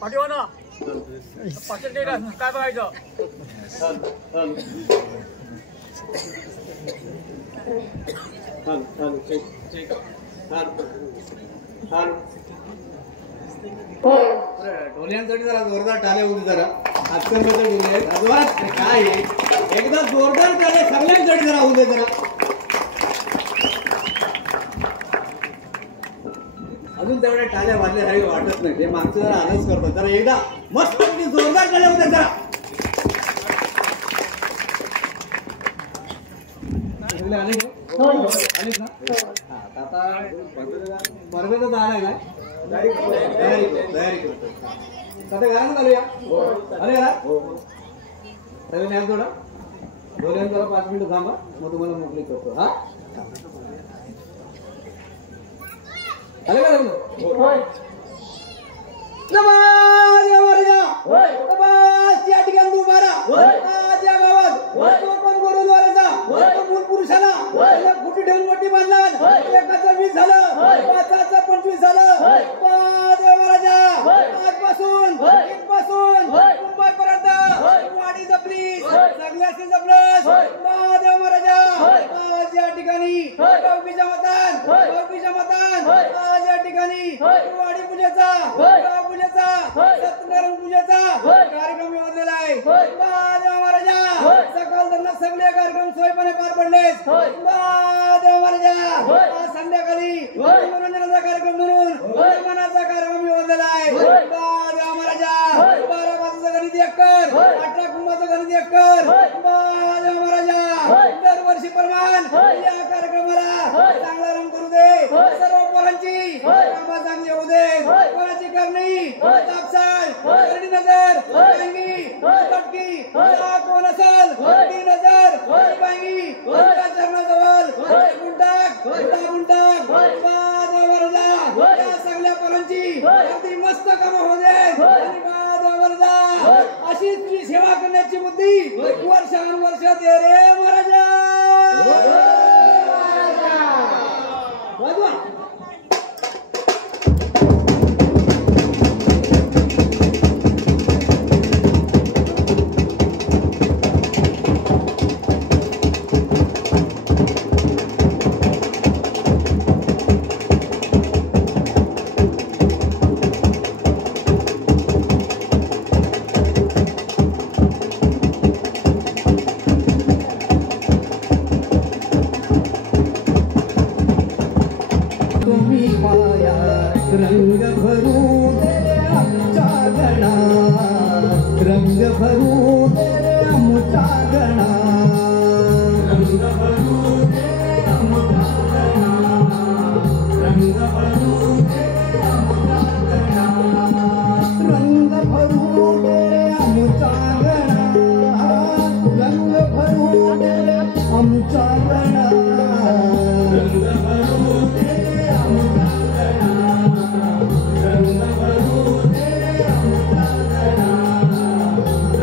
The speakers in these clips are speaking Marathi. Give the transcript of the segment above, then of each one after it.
पाठीवा ना पाचशे काय बघायचं ढोल्यांसाठी जरा जोरदार टाळे होते जरा आजकाल ढोले अजिबात काय एकदा जोरदार टाळे सगळ्यांसाठी जरा होऊ दे जरा अजून तेवढ्या टाळ्या वाजल्यासारखे वाटत नाही ते मागचं जरा आलंच करतो जरा एकदा मस्त जोरदार टाळे होते जरा आलेच ना आता बरोबर आलाय काय तयारी करतो आता घरा चालूया अरे घरा सगळे नाही थोडा बोलायला जरा 5 मिनिटं थांबा मग तुम्हाला मोकळी करतो हा आले का मूल पुरुषाला कुठे ठेवून मोठी बांधला एकाचा 20 झालं 5चा 25 झालं आजपासून मुंबईपर्यंत वाडी जपली सगळ्याशी जपलंस महादेव महाराजा आज या ठिकाणी गावकीच्या मतान आज या ठिकाणी वाडी पूजेचा गाव पूजेचा सत्यनारायण पूजेचा कार्यक्रम निवडलेला आहे महादेव महाराजा सकाळ धरण सगळे कार्यक्रम सोयीपणे पार पडलेस महादेव महाराजा आज संध्याकाळी मनोरंजनाचा कार्यक्रम म्हणून मनाचा कार्यक्रम निवडलेला आहे महादेव महाराजा 12 बाजूचा गणित 1 कर 18 कुंभाचा गणित 1 कर महादेव महाराजा दरवर्षी प्रमाण या कार्यक्रमाला चांगला रंग करू दे सर्व पोरांची कामं चांगली होऊ दे कोणाची करणी तापसाळ करडी नजर बांगी कटकी कोण असल ती नजर बांगी चरणाजवळ गुंटाक महादेव महाराजा या सगळ्या पोरांची अगदी मस्त कामं होऊ दे आणि महादेव महाराजा अशीच तुझी सेवा करण्याची बुद्धी वर्षानुवर्ष दे रे महाराजा वाजवा रंग भरू दे आमच्या गणा रंग भरू दे आमच्या गणा रंग भरू दे आमच्या गणा रंग भरू दे आमच्या गणा रंग भरू दे आमच्या गणा रंग भरू दे आमच्या गणा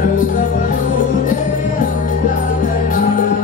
रंग भरू दे आमच्या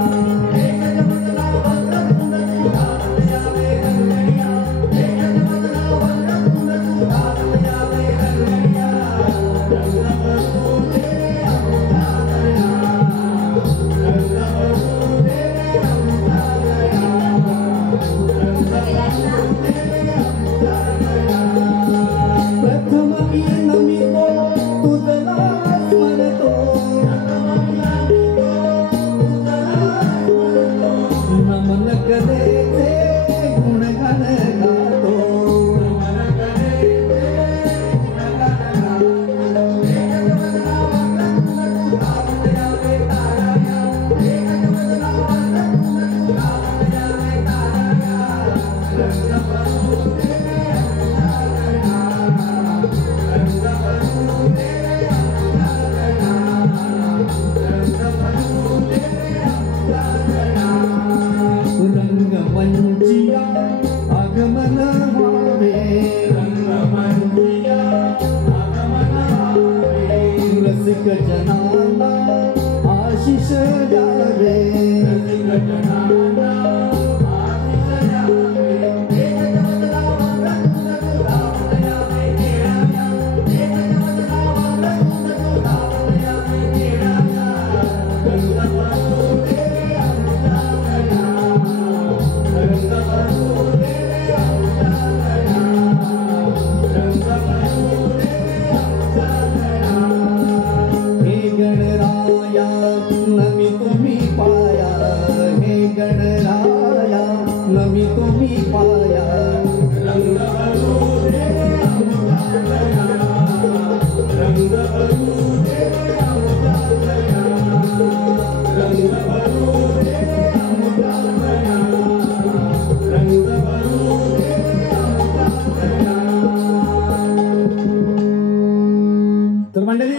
तर मंडळी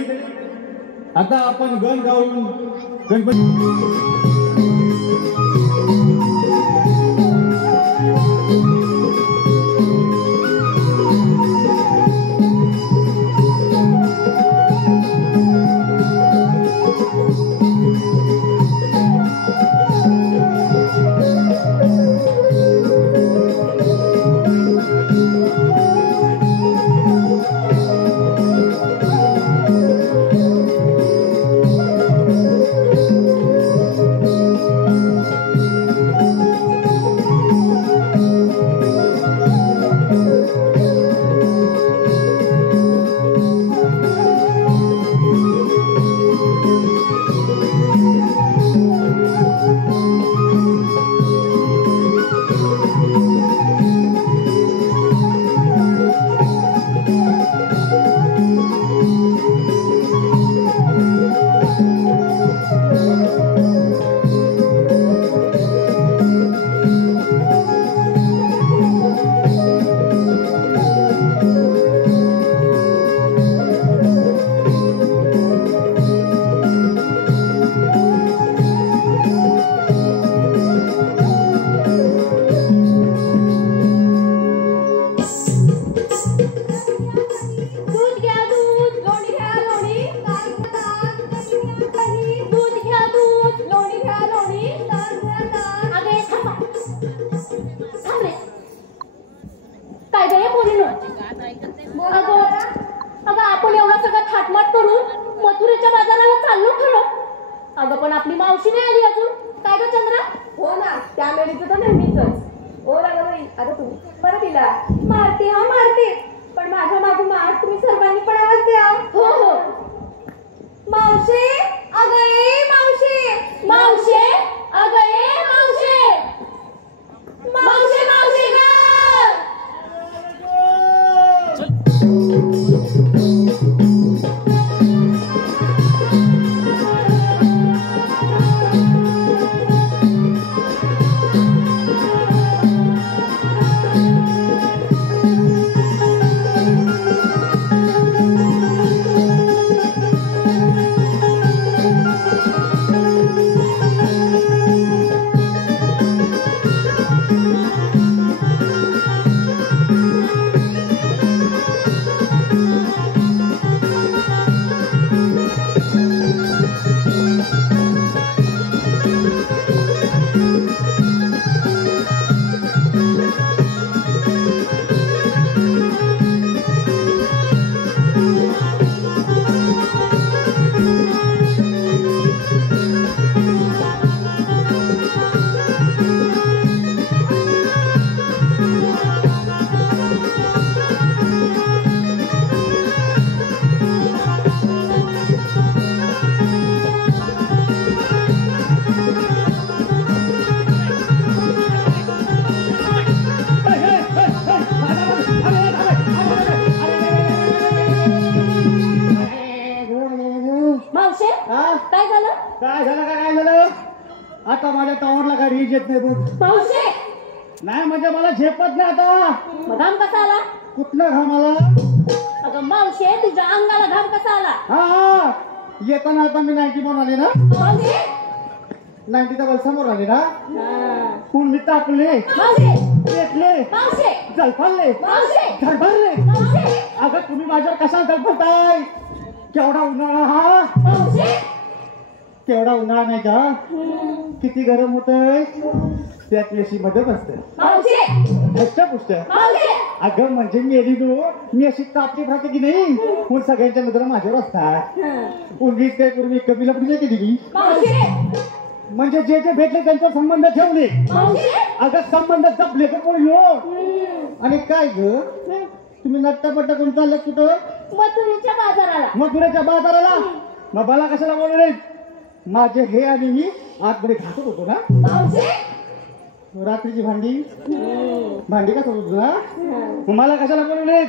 आता आपण गण गाऊन गणपती आपण एवढा सगळा थाटमाट करून मथुरेच्या बाजाराला चाललो खरं. अगं पण आपली मावशी नाही आली अजून. काय ग चंद्रा? हो ना, त्या मेलीचं तर नेहमीच. ओ रागाबाई, आता तुम्ही परत तिला मारते हा मारते, पण माझ्या मागोमाग तुम्ही सर्वांनी पण आवाज द्या. हो हो. मावशे अगं ए मावशे, मावशे अगं ए मावशे, मावशे मावशे ग. काय झालं? आता माझ्या टावरला गाडी येत नाही बघ. मावशे नाही म्हणजे मला झेपत नाही आता. घाम कसा आला? कुठला घाम आला? अगं मावशे तुझ्या अंगाला घाम कसा आला? हा येताना आता मी 90 म्हणून आले ना. मावशे 90 डबल समोर आले ना. कोण मी टाकले मावशे, पेटले मावशे, जलफालले मावशे, धडभरले. मावशे, अगं तुम्ही माझ्यावर कशा धडपडताय? केवढा उन्हाळा हा. मावशे केवढा उन्हाळा नाही का? किती गरम होतंय. त्यात एसी मध्ये बसते मावशे, पुष्ट. मावशे. अगं म्हणजे मेली तू. मी अशी तापली राहते की नाही म्हणून सगळ्यांच्या नजरा माझ्यावर असतात. पूर्वी काय पूर्वी कमीला पण नाही केली. मावशे म्हणजे जे जे भेटले त्यांचा संबंध ठेवले. मावशी अगं संबंध जपले का कोण आणि काय ग तुम्ही नट्टापट्टा करून चाललात कुठं? मथुरेच्या बाजाराला. मथुरेच्या बाजाराला. मग मला कशाला बोलले? माझे हे आणि मी आतमध्ये घासत होतो ना. मावशी रात्रीची भांडी का होतो ना. मग मला कशाला बोलले?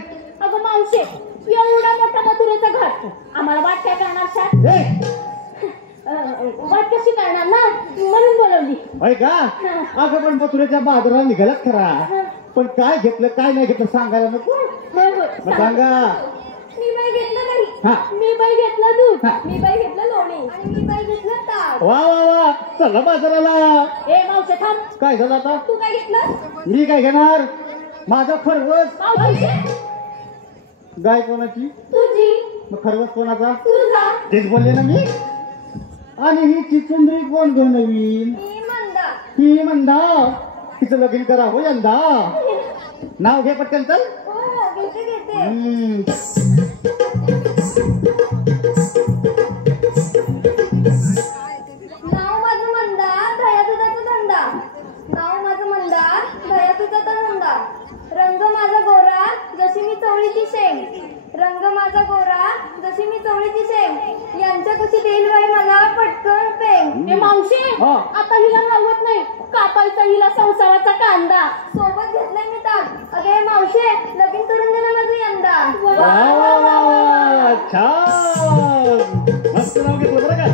अगं मावशी एवढा मोठा मथुरेचा घाट आम्हाला वाट काय करणार शाळेत? वाट कशी करणार ना म्हणून बोलवली. होय का? अगं पण मथुरेच्या बाजाराला निघालाच खरा, पण काय घेतलं काय नाही घेतलं सांगायला नको. मग सांगा. मी बाई घेतलं नाही. हा. मी बाई घेतलं दूध. हा. मी बाई घेतलं लोणी. आणि मी बाई घेतलं ताक. वा वा वा चला बाजाराला. ए मावशी थांब. काय झालं आता? तू काय घेतलं? मी काय घेणार? माझं खरवस. मावशी गाय कोणाची? तुझी. मग खरवस कोणाचा? तुझा. तेच बोलले ना मी. आणि ही चिचुंद्री कोण घेऊन नवीन? मी मंदा. ही म्हणता तिचं लगीन करा हो यंदा. नाव घे पटकन चल. हो घेते घेते. नाव माझं मंदा दया तुझा धंदा. नाव माझं मंदा दया तुझा धंदा. रंग माझा गोरा जशी मी चवळीची शेंग. रंग माझा गोरा जशी मी चवळीची शेंग. यांच्या कशी देईल बाई मला पटकन पेंग. हे मावशी हा. आता हिला राहत नाही कापायचा हिला संसाराचा कांदा. सोबत घेतलाय मी ताक. अगे मावशी लगीन करून दे ना माझं यंदा. वा वा वा वा छान मस्त नाव घेतलं बरं का.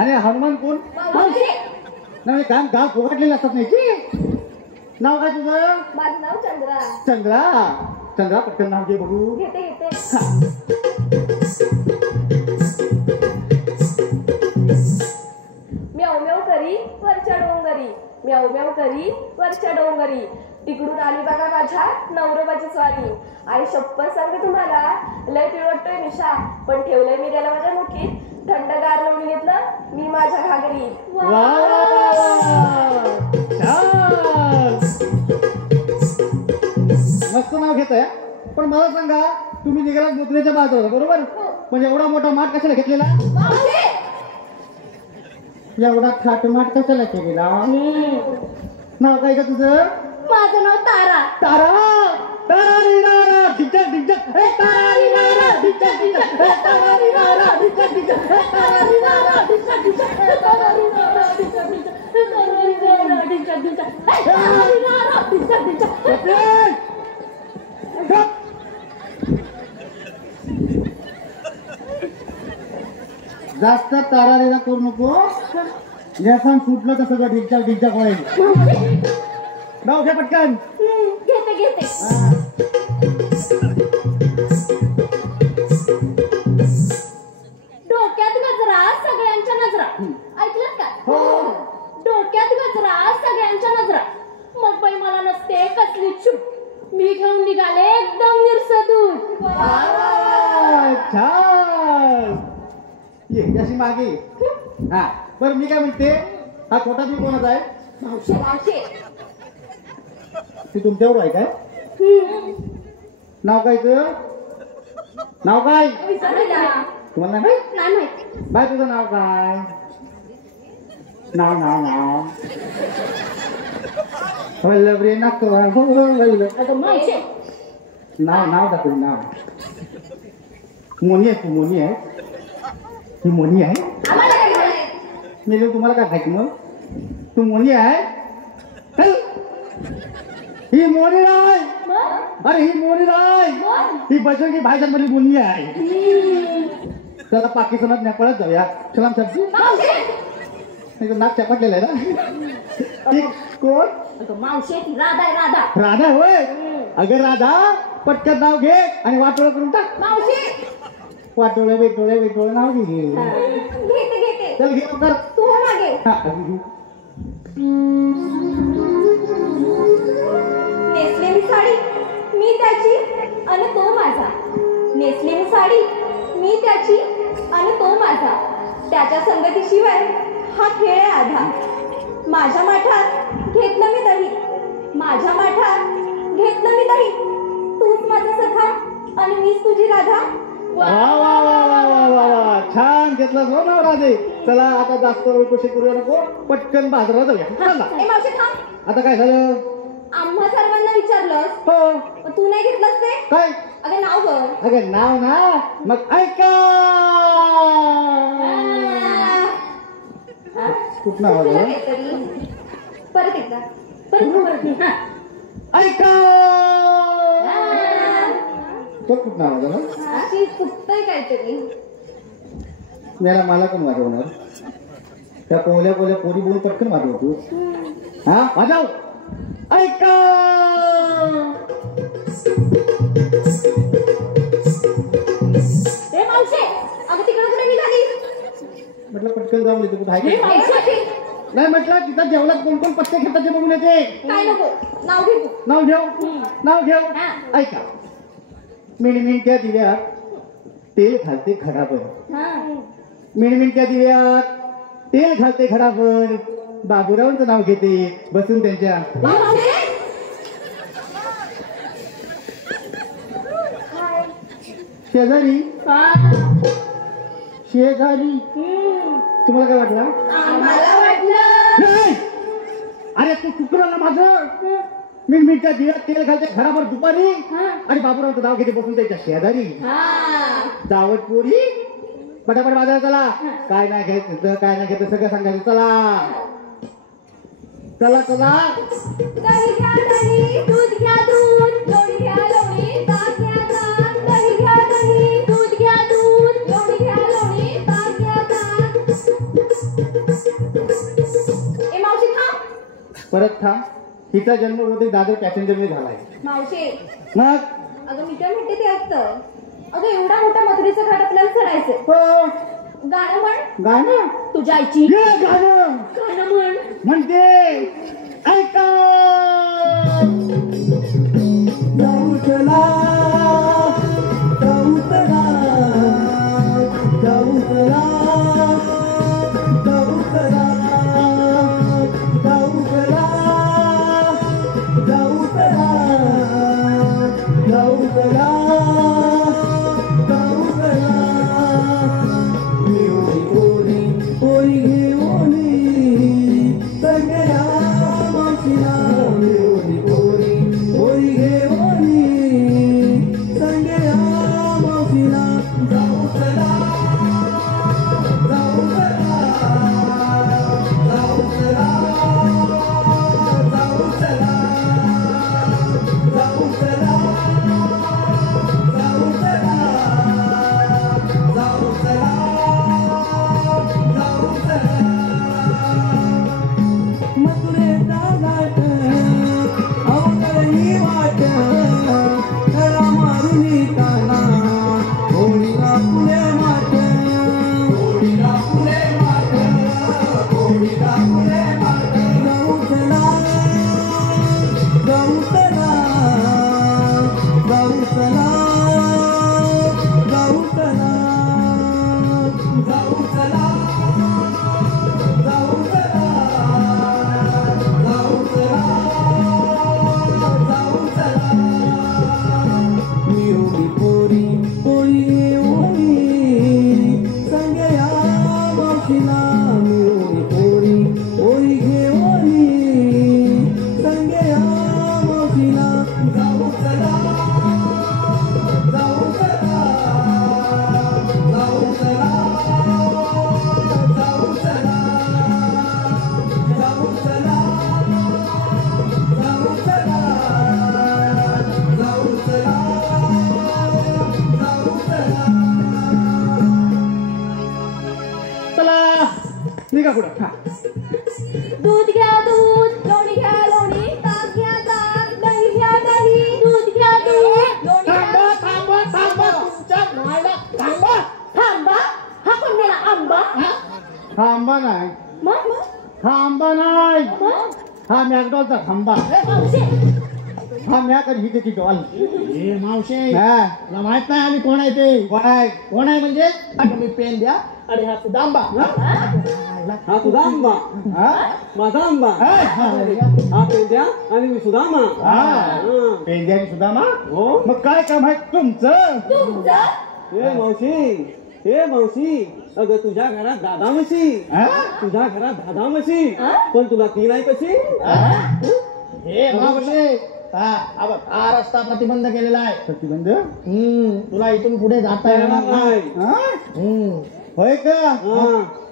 आणि हनुमान कोण? मावशी नाही काम गाव फोगाटलेले असतात नाही की. नाव काय तुझं? माझं नाव चंद्रा. चंद्रा. चंद्रा पटकन नाव घे बघू. घेते घेते. म्याव म्याव करी वरच्या डोंगरी. म्याव म्याव करी वरच्या डोंगरी. तिकडून आली बघा माझ्या नवरोबाची स्वारी. आई शप्पथ सांगते तुम्हाला लय पिळवटतोय मिशा, पण ठेवलंय मी त्याला माझ्या मुठीत. थंडगार लावून घेतलं मी माझ्या घागरी. वा वा वा छान मस्त नाव घेत आहे. पण मला सांगा तुम्ही निघाला मथुरेच्या बाजारात बरोबर, पण एवढा मोठा माठ कशाला घेतलेला? एवढा थाटमाट कशाला केलेला? नाव काय का तुझं? माझं नाव तारा. तारा. तारा रे तारा ढिचक ढिचक हे तारा रे तारा ढिचक ढिचक हे तारा रे तारा ढिचक ढिचक हे तारा रे तारा ढिचक ढिचक हे तारा रे तारा ढिचक ढिचक हे तारा रे तारा ढिचक ढिचक हे तारा रे तारा ढिचक ढिचक. जास्त तारारीला करू नको. यासन सुटलं तर सगळं ढिचक ढिचक होईल. नाव घे पटकन. घेते घेते. डोक्यात गजरा सगळ्यांच्या नजरा. ऐकलं का? डोक्यात गजरा सगळ्यांच्या नजरा. मग बाई मला नसते कसली चूक. मी घेऊन निघाले एकदम निरसदूत. छान ये अशी मागे. हा बरं मी काय म्हणते, हा छोटा मी कोणाचा आहे? मावशी मावशी. ती तुमच्यावर आहे काय? नाव काय तुझं? नाव काय? तुम्हाला नाही माहित? नाही माहित. बाय तुझं नाव काय? नाव नाव नाव वल्लभ रे नाक वल्लभ. मावशी नाव नाव दाखव नाव. मोनी आहे तू? मोनी आहे? ही मोनी आहे? आम्हाला काय माहित? मी तुम्हाला काय खायचं मग? तू मोनी आहे? चल. ही मोनी राय. मग? अरे ही मोनी राय. ही बजरंगी भाईजानमधली मुलगी आहे. त्याला पाकिस्तानात नेपाळात जाऊया. सलाम साहेब. मावशी नाक चपटलेलं आहे ना. ती कोण? मावशी ती राधा आहे राधा. राधा होय. अगं राधा पटकन नाव घे आणि वाटोळं करून टाक. मावशी वाटोळे वेटोळे वेटोळे नाव घे. घेते घेते. चल घे लवकर. तू हो मागे. नेसलेली साडी मी त्याची आणि तो माझा. नेसलेली साडी मी त्याची आणि तो माझा. त्याच्या संगतीशिवाय हा खेळ आहे आधा. माझ्या माठात घेतलं मी दही. माझ्या माठात घेतलं मी दही. तूच माझा सखा आणि मीच तुझी राधा. वा वा वा वा वा वा छान छान घेतलं हो नवरा दे. चला आता जास्त कशी करू नको, पटकन बाजारात जाऊया. चला ए मावशी थांब. आता काय झालं? आम्हा सर्वांना विचारलंस हो पण तू नाही घेतलंस ते. काय? अगं नाव बघ. अगं नाव ना, मग ऐका. कुठं नाव तुला आलं? काहीतरी परत एकदा परत हा. ऐका. तो कुठं नाव आलं? अशी चुकतंय काहीतरी. मला पण वाजवणार. त्या कोवल्या कोवल्या पोरी बोल पटकन वाजवतो. हा वाजव. ऐका. ए मावशी अगं तिकडे कुठे निघाली? म्हटलं पटकन जाऊन येतो. कुठं ए आहे का? मावशी नाही म्हटलं तिथं जेवणात कोण कोण पत्ते घेतात ते बघून येते. काय नको नाव घे तू. नाव घेऊ. हा. ऐका. मिणमिणत्या दिव्यात तेल घालते खडाभर. हा. मिणमिणत्या दिव्यात तेल घालते खडाभर. बाबूरावांचं नाव घेते बसून त्यांच्या मावशी शेजारी. शेजारी तुम्हाला काय वाटलं? आम्हाला वाटलं. नाही. अरे तू चुकलं माझं. मिणमिणत्या दिव्यात तेल घालते खडाभर दुपारी आणि बाबूरावांचं नाव घेते बसून त्यांच्या शेजारी. जावट पोरी पटापट बाजारात चला. काय नाही घ्यायचं काय नाही घ्यायचं सगळं सांगायचं. चला चला चला. दही घ्या दही, दूध घ्या दूध, लोणी घ्या लोणी, ताक घ्या ताक. दही घ्या दही, दूध घ्या दूध, लोणी घ्या लोणी, ताक घ्या ताक. ए मावशी थांब. परत थांब. हिचा जन्म बहुतेक दादर पॅसेंजर मध्ये झालाय. मावशी मग अगं मी काय म्हणते ते ऐकतं. अगं एवढा मोठा मथुरेचा घाट आपल्याला चढायचं. हो गाणं म्हण. गाणं. तुझ्या आईची ये गाणं गाणं म्हण. म्हणते. ऐका. जाऊ चला जाऊ चला जाऊ चला जाऊ चला जाऊ चला जाऊ चला जाऊ चला जाऊ चला. पोरी पोरी घेऊन सगळ्या मावशीला. पोरी पोरी घेऊन सगळ्या मावशीला. जाऊ चला जाऊ चला जाऊ चला जाऊ चला जाऊ चला जाऊ चला जाऊ चला जाऊ चला. मथुरेचा घाट अवतरली वाट करा मारुनी काना. होळीला फुले माट होळीला फुले माट होळीला फुले माट. जाऊ चला जाऊ चला जाऊ चला जाऊ चला जाऊ चला जाऊ चला जाऊ चला जाऊ चला. मिळून पोरी पोरी घेऊन सगळ्या मावशीला. मिळून पोरी पोरी घेऊन सगळ्या मावशीला. जाऊ चला जाऊ चला जाऊ चला जाऊ चला जाऊ चला जाऊ चला जाऊ चला जाऊ चला. चला निघा पुढं. दूध घ्या दूध, लोणी घ्या लोणी, ताक घ्या ताक. दही घ्या दही, दूध घ्या दूध, लोणी घ्या. थांबा थांबा तुमच्या नाला थांबा. थांबा. हा कोण मेला आंबा? थांबा नाही मग थांबा नाही. मग हा मॅकडॉलचा थांबा. मावशी हा मॅक आणि ही त्याची डॉल. हे मावशी हा तुला माहित नाही आम्ही कोण आहे ते? कोण आहे? कोण आहे म्हणजे आता मी पेन द्या आणि हा तुझा आंबा. हा तुझा आंबा हा? माझा आंबा. हा? हा पेन द्या आणि मी सुदामा. हा. पेंद्याने सुद्धा मा. हो मग काय काम आहे तुमचं? तुमचं हे मावशी हे मावशी अगं तुझ्या घरात दादा म्हशी तुझ्या घरात दादा म्हशी पण तुला ती नाही कशी हे मावशे हा रस्ता प्रतिबंध केलेला आहे. प्रतिबंध तुला इथून पुढे जाता येणार नाही. होय का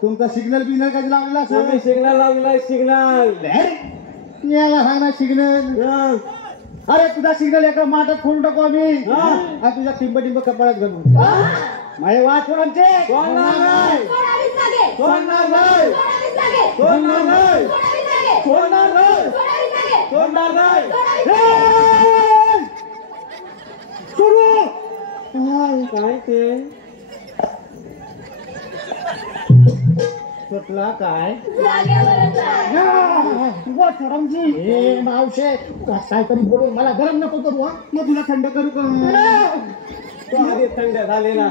तुमचा सिग्नल बिग्नल कधी लावलेला सिग्नल लावलेला सिग्नल याला सांग ना सिग्नल. अरे तुझा सिग्नल एका माठात खोलून टाकू आम्ही तुझ्या टिंब टिंब कपाळात घालू माझे वाचवरांचे सोडणार नाही सोडणार नाही सोडणार नाही सोडणार नाही सोडणार नाही सोडू काय ते सुटला काय हे मावशे काहीतरी बोलून मला गरम नको करू मग तुला थंड करू का थंड झालेला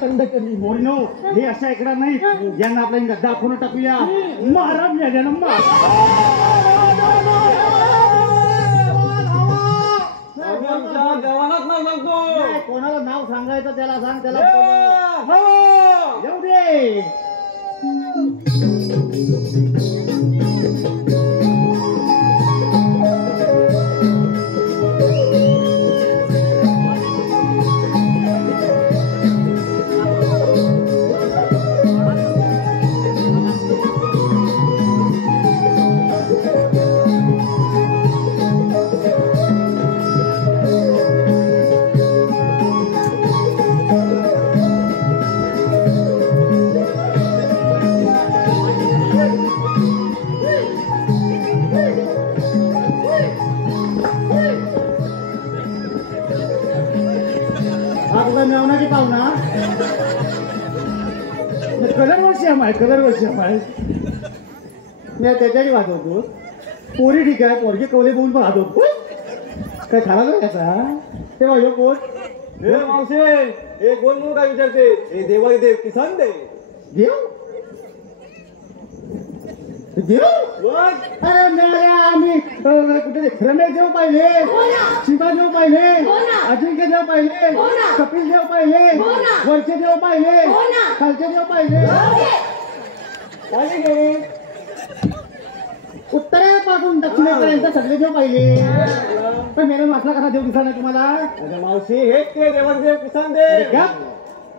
थंड करी बोलणं हे अशा इकडं नाही ज्यांना आपल्या दाखवून टाकूया महाराज कोणाला नाव सांगायचं त्याला सांग त्याला येऊ दे मेवनाची पाहुणा कलर वर्षी आहे कलर वर्षी आहे मी त्याच्याही वाजवतो पोरी ठीक आहे पोरगे कवले बघून पण वाजवतो काय खाला त्याचा तेव्हा यो कोण हे मावशे हे कोण म्हणून काय विचारते हे देवा देव किसान दे देव देव अरे मेळ्या आम्ही कुठे रमेश देव पाहिले शिवा देव पाहिले अजिंक्य देव पाहिले कपिल देव पाहिले वरचे देव पाहिले खालचे देव पाहिले पाहिले गे उत्तरेपासून दक्षिणेपर्यंत सगळे देव पाहिले पण मेरे वाचला कसा देव दिसा नाही तुम्हाला अरे मावशी हेच ते देवादेव किसान देव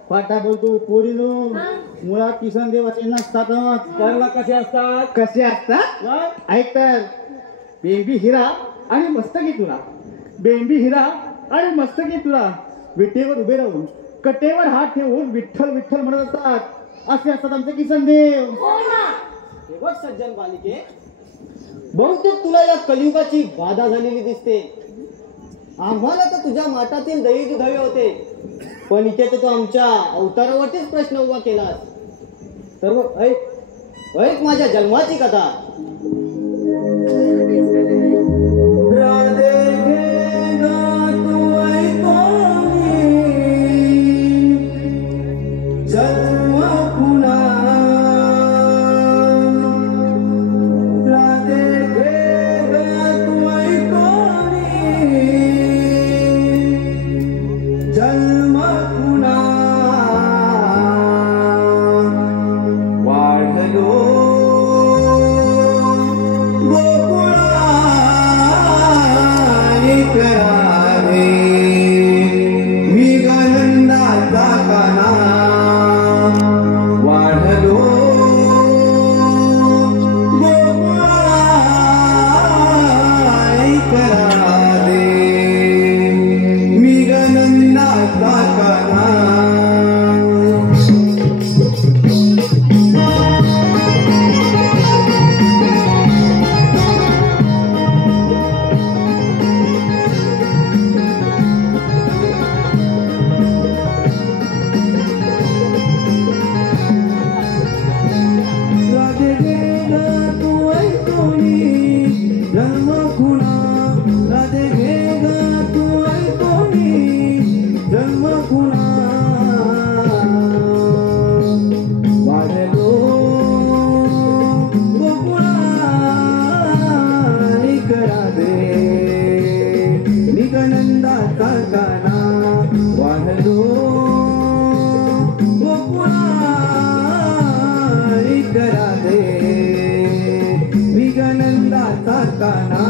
फाटा बोलतो पोरीनो मुळात किसान देवाचे नसतातच त्यांना कसे असतात ऐक तर बेंबी हिरा आणि मस्तकी तुरा बेंबी हिरा आणि मस्तकी तुरा विटेवर उभे राहून कटेवर हात ठेवून विठ्ठल विठ्ठल म्हणत असतात असे असतात आमचे किसान देव सज्जन बालिके बहुतेक तुला या कलियुगाची बाधा झालेली दिसते आम्हाला तर तुझ्या माठातील दही दुधावे होते पण इथे तर तू आमच्या अवतारावरतीच प्रश्न उभा केलास सर्व ऐक ऐक माझ्या जन्माची कथा ऐक राधे विगनंदाचा काना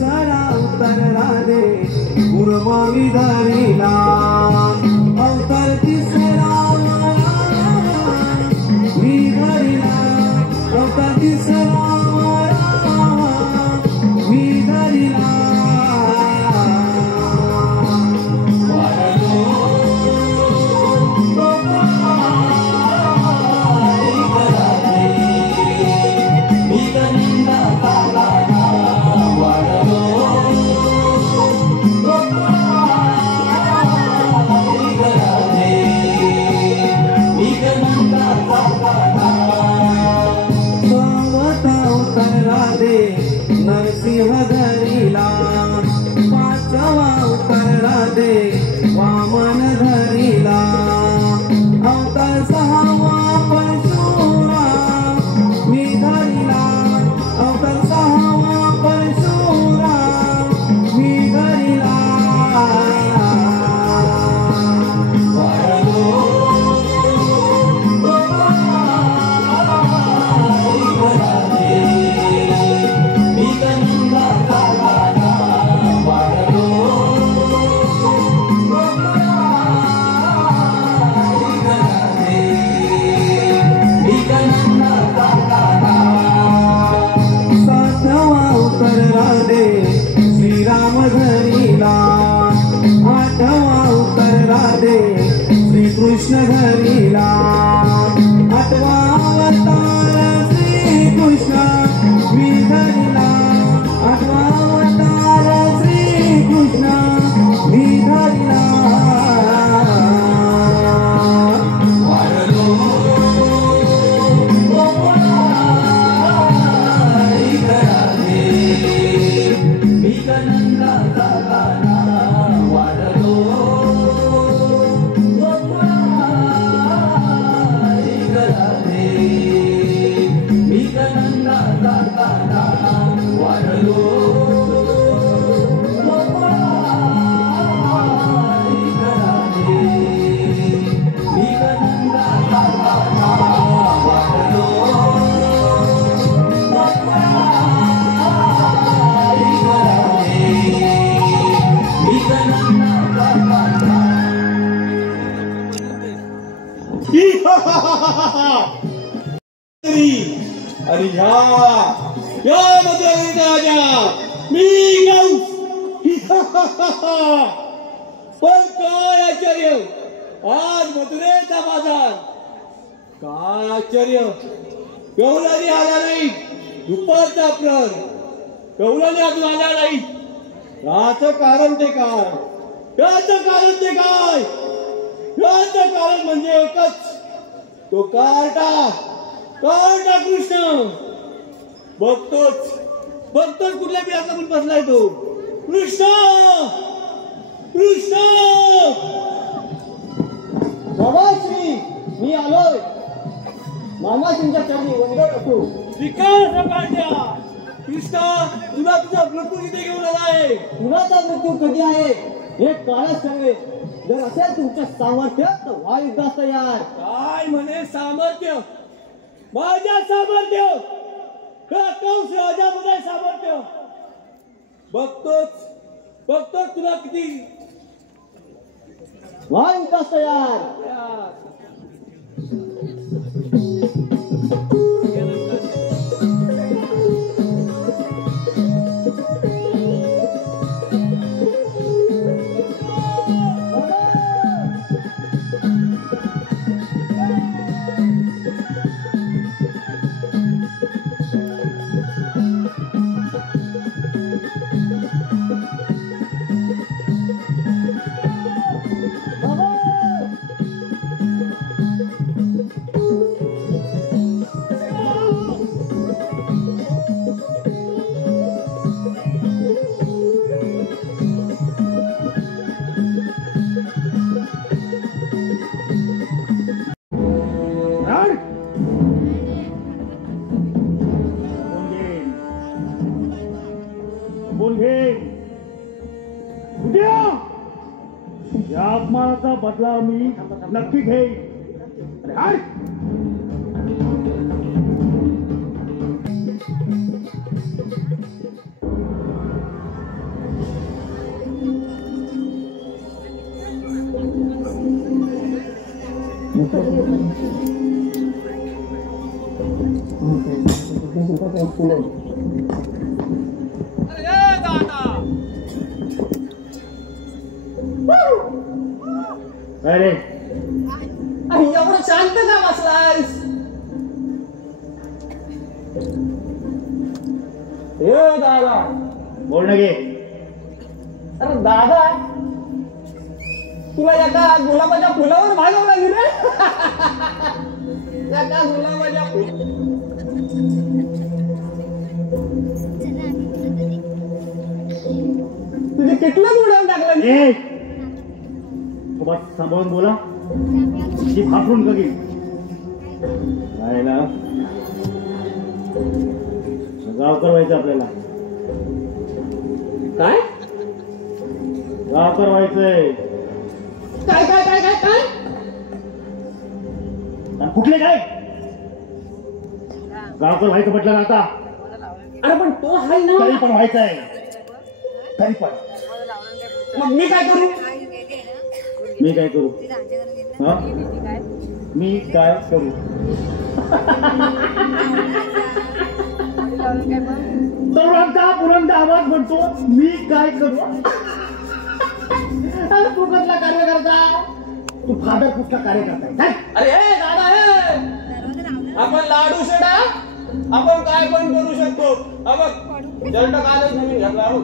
दुसरा अवतार राधे गुरुमा विधारीला अवतार तिसरा विधारीला अवतार तिसरा विधारीला नरसिंह धरीला पाचवा अवतार राधे वामन धरीला अवतार सहावा परशुराम मी धरीला अवतार सहावा परशुराम मी धरीला श्रीराम धरीला आठवा अवतार राधे श्रीकृष्ण धरीला आठवा अवतार श्रीकृष्ण मी धरीला आठवा अवतार श्रीकृष्ण मी धरीला अरे या राजा मी पण काय आश्चर्य आज मथुरेचा बाजार काय आश्चर्य गौराने आला नाही दुपारचा प्रहर गौराने अजून आला नाही याचं कारण ते काय याचं कारण म्हणजे एकच तो कार्टा कृष्ण बघतोच कुठल्या बियाचा पण बसलाय तो कृष्ण बाबाश्री मी आलोय मामाजींच्या चरणी वंदन असो कृष्ण तुला तुझा मृत्यू इथे घेऊन आलाय कुणाचा मृत्यू कधी आहे हे काळच सांगे जर असेल तुमचं सामर्थ्य तर वायुद्धास तयार काय म्हणे सामर्थ्य माझ्या सामर्थ्य कंस राजामध्ये सामर्थ्य बघतोच तुला किती वायुद्धास तयार बदला मी नक्की घेईन. अरे हाय. अरे एवढं शांत का बसलायस? दादा बोल ना घे. अरे दादा तुला एका गुलाबाच्या फुलावर भागवलं लागली रे. एका गुलाबाच्या तुझे किटलं उडवून टाकलं. ए बस सांभाळून बोला. जी फाटून का घे गावकर व्हायचं आपल्याला. काय गावकर व्हायचंय. काय काय काय काय काय आणि कुठले काय गावकर व्हायचं म्हटलं ना आता. अरे पण तो हाय ना. तरी पण व्हायचंय. तरी पण मग मी काय करू? मी काय करू? हा? मी काय करू? तरुणांचा बुलंद आवाज म्हणतो मी काय करू. अरे तू कसला कार्यकर्ता? तू फादर कुठला कार्यकर्ता आहे? अरे हे दादा हे आपण लाडू शेडा आपण काय पण करू शकतो. शर्ट कालच नवीन घेतला हो.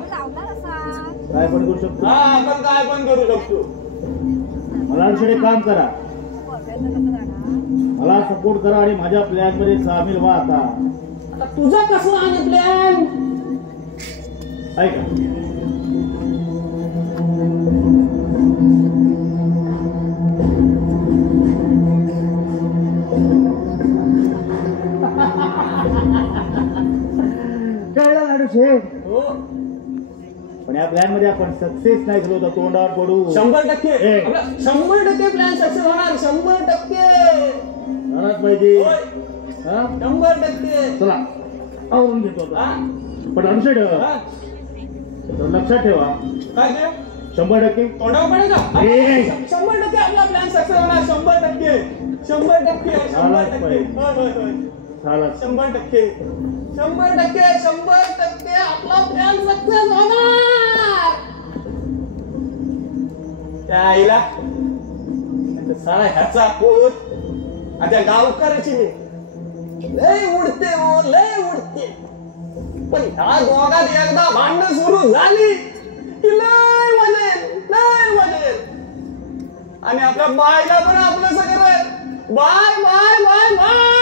काय पण करू शकतो. हा आपण काय पण करू शकतो. मला एक काम करा. मला सपोर्ट करा आणि माझ्या प्लॅन मध्ये सामील व्हा. आता तुझा कसला आहे प्लॅन? ऐका कळलं लाडू शेठ. हो पण या प्लॅन मध्ये आपण सक्सेस नाही झालो तर तोंडावर पडू. 100% ए. 100% प्लॅन सक्सेस होणार. 100% झालाच पाहिजे. होय. हा? 100%. चला आवरून घेतो आता. हा? पण अनुषय हा? लक्षात ठेवा काय ते 100%. तोंडावर पडेल का? ए. 100% आपला प्लॅन सक्सेस होणार. 100%. 100%. 100%. होय होय होय. झाला 100%. 100%. 100% आपला प्लॅन सक्सेस होणार. त्या आईला सारा ह्याचा पोत आता गावकराची नाही लय उडते हो लय उडते. पण ह्या दोघात एकदा भांडण सुरू झाली की लय मजेल. आणि आपल्या बायला पण आपलं सगळं बाय बाय बाय बाय.